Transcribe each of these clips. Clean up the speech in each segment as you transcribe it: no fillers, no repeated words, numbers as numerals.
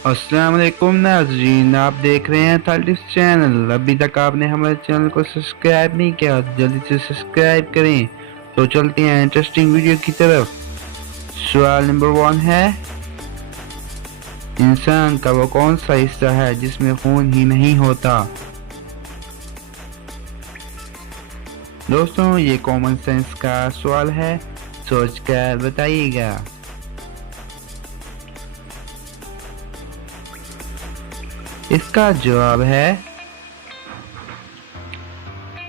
अस्सलाम वालेकुम नाज़रीन, आप देख रहे हैं थर्टिस चैनल। अभी तक आपने हमारे चैनल को सब्सक्राइब नहीं किया तो जल्दी से सब्सक्राइब करें। तो चलते हैं इंटरेस्टिंग वीडियो की तरफ। सवाल नंबर 1 है, इंसान का वो कौन सा हिस्सा है जिसमें खून ही नहीं होता। दोस्तों, ये कॉमन सेंस का सवाल है, सोच कर बताइएगा। इसका जवाब है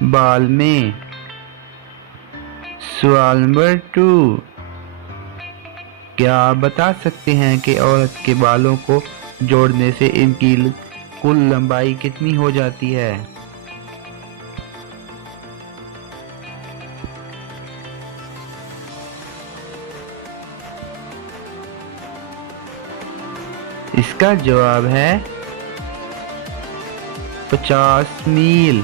बाल में। सवाल नंबर 2, क्या आप बता सकते हैं कि औरत के बालों को जोड़ने से इनकी कुल लंबाई कितनी हो जाती है। इसका जवाब है 50 मील।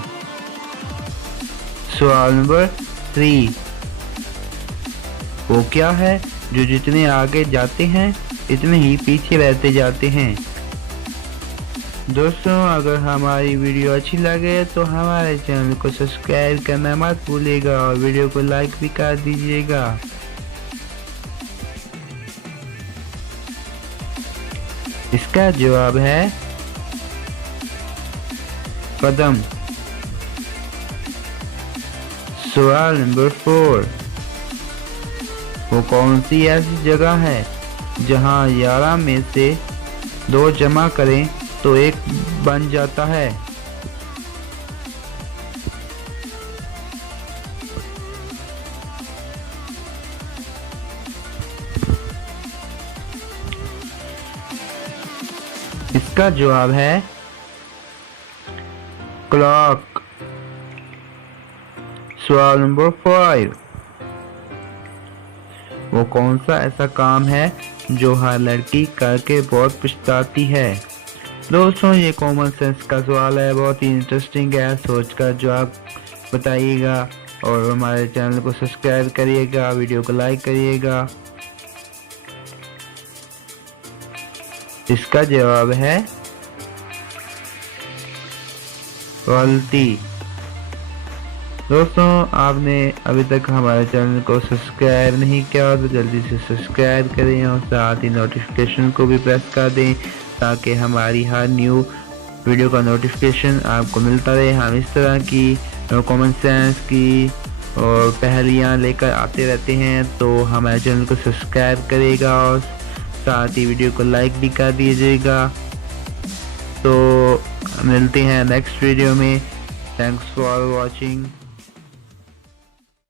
सवाल नंबर 3, वो क्या है जो जितने आगे जाते हैं इतने ही पीछे रहते जाते हैं। दोस्तों, अगर हमारी वीडियो अच्छी लगे तो हमारे चैनल को सब्सक्राइब करना मत भूलिएगा और वीडियो को लाइक भी कर दीजिएगा। इसका जवाब है कदम। सवाल नंबर 4, वो कौन सी ऐसी जगह है जहां 11 में से 2 जमा करें तो 1 बन जाता है। इसका जवाब है क्लॉक। सवाल नंबर 5, वो कौन सा ऐसा काम है जो हर लड़की करके बहुत पछताती है। दोस्तों, ये कॉमन सेंस का सवाल है, बहुत ही इंटरेस्टिंग है, सोचकर जवाब बताइएगा और हमारे चैनल को सब्सक्राइब करिएगा, वीडियो को लाइक करिएगा। इसका जवाब है गलती। दोस्तों, आपने अभी तक हमारे चैनल को सब्सक्राइब नहीं किया तो जल्दी से सब्सक्राइब करें और साथ ही नोटिफिकेशन को भी प्रेस कर दें ताकि हमारी हर न्यू वीडियो का नोटिफिकेशन आपको मिलता रहे। हम इस तरह की कॉमन सेंस की और पहेलियाँ लेकर आते रहते हैं, तो हमारे चैनल को सब्सक्राइब करेगा और साथ ही वीडियो को लाइक भी कर दीजिएगा। तो मिलते हैं नेक्स्ट वीडियो में। Thanks for watching.